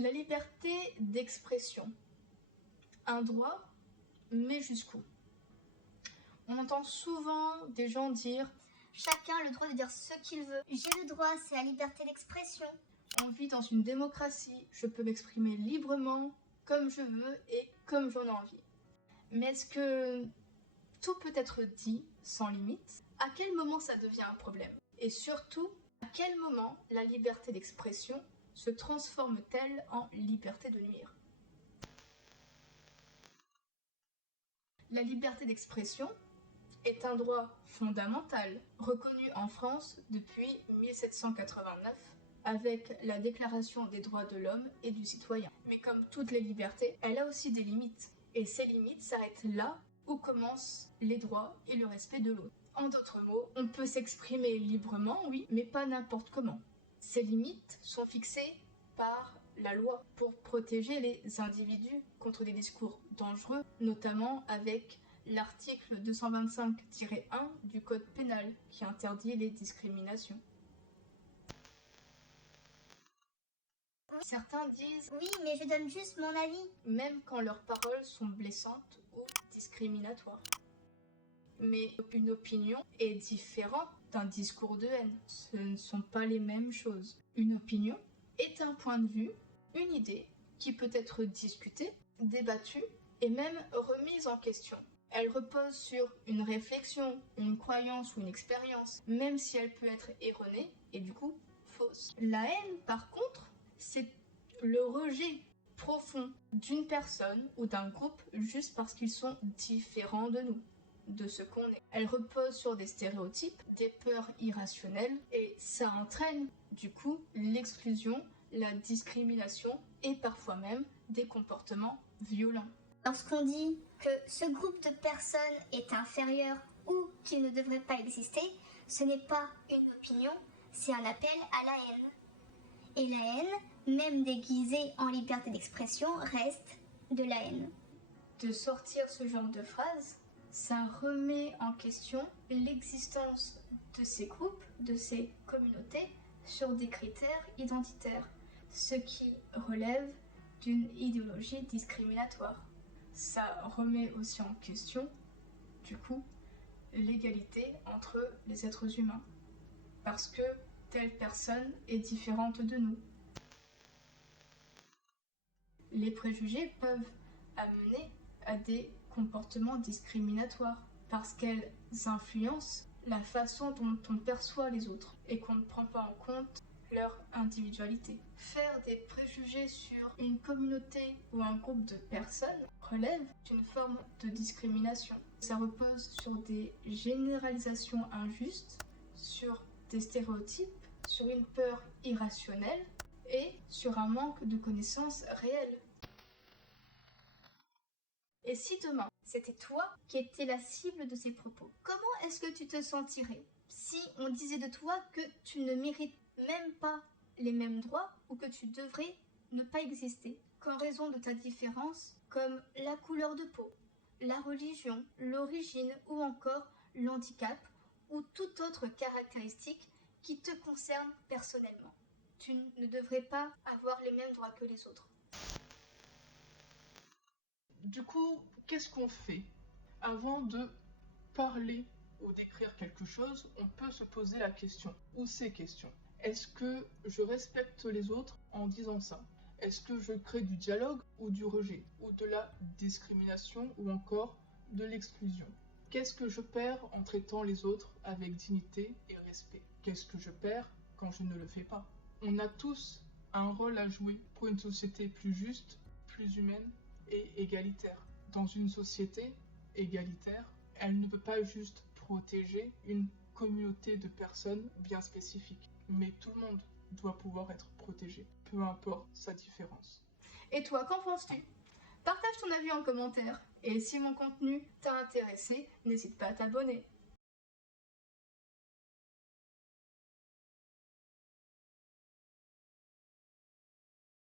La liberté d'expression. Un droit, mais jusqu'où? On entend souvent des gens dire « Chacun a le droit de dire ce qu'il veut. J'ai le droit, c'est la liberté d'expression. » On vit dans une démocratie, je peux m'exprimer librement, comme je veux et comme j'en ai envie. Mais est-ce que tout peut être dit sans limite? À quel moment ça devient un problème? Et surtout, à quel moment la liberté d'expression se transforme-t-elle en liberté de nuire? La liberté d'expression est un droit fondamental reconnu en France depuis 1789 avec la Déclaration des droits de l'homme et du citoyen. Mais comme toutes les libertés, elle a aussi des limites. Et ces limites s'arrêtent là où commencent les droits et le respect de l'autre. En d'autres mots, on peut s'exprimer librement, oui, mais pas n'importe comment. Ces limites sont fixées par la loi pour protéger les individus contre des discours dangereux, notamment avec l'article 225-1 du Code pénal qui interdit les discriminations. Certains disent « Oui, mais je donne juste mon avis. » Même quand leurs paroles sont blessantes ou discriminatoires. Mais une opinion est différente d'un discours de haine. Ce ne sont pas les mêmes choses. Une opinion est un point de vue, une idée qui peut être discutée, débattue et même remise en question. Elle repose sur une réflexion, une croyance ou une expérience, même si elle peut être erronée et du coup fausse. La haine, par contre, c'est le rejet profond d'une personne ou d'un groupe juste parce qu'ils sont différents de nous, de ce qu'on est. Elle repose sur des stéréotypes, des peurs irrationnelles et ça entraîne du coup l'exclusion, la discrimination et parfois même des comportements violents. Lorsqu'on dit que ce groupe de personnes est inférieur ou qu'il ne devrait pas exister, ce n'est pas une opinion, c'est un appel à la haine. Et la haine, même déguisée en liberté d'expression, reste de la haine. De sortir ce genre de phrase, ça remet en question l'existence de ces groupes, de ces communautés, sur des critères identitaires, ce qui relève d'une idéologie discriminatoire. Ça remet aussi en question, du coup, l'égalité entre les êtres humains, parce que telle personne est différente de nous. Les préjugés peuvent amener à des comportements discriminatoires, parce qu'elles influencent la façon dont on perçoit les autres et qu'on ne prend pas en compte leur individualité. Faire des préjugés sur une communauté ou un groupe de personnes relève d'une forme de discrimination. Ça repose sur des généralisations injustes, sur des stéréotypes, sur une peur irrationnelle et sur un manque de connaissances réelles. Et si demain, c'était toi qui étais la cible de ces propos, comment est-ce que tu te sentirais si on disait de toi que tu ne mérites même pas les mêmes droits ou que tu devrais ne pas exister qu'en raison de ta différence, comme la couleur de peau, la religion, l'origine ou encore l'handicap ou toute autre caractéristique qui te concerne personnellement. Tu ne devrais pas avoir les mêmes droits que les autres. Du coup, qu'est-ce qu'on fait? Avant de parler ou d'écrire quelque chose, on peut se poser la question, ou ces questions. Est-ce que je respecte les autres en disant ça? Est-ce que je crée du dialogue ou du rejet, ou de la discrimination, ou encore de l'exclusion? Qu'est-ce que je perds en traitant les autres avec dignité et respect? Qu'est-ce que je perds quand je ne le fais pas? On a tous un rôle à jouer pour une société plus juste, plus humaine et égalitaire. Dans une société égalitaire, elle ne peut pas juste protéger une communauté de personnes bien spécifiques, mais tout le monde doit pouvoir être protégé, peu importe sa différence. Et toi, qu'en penses-tu? Partage ton avis en commentaire. Et si mon contenu t'a intéressé, n'hésite pas à t'abonner.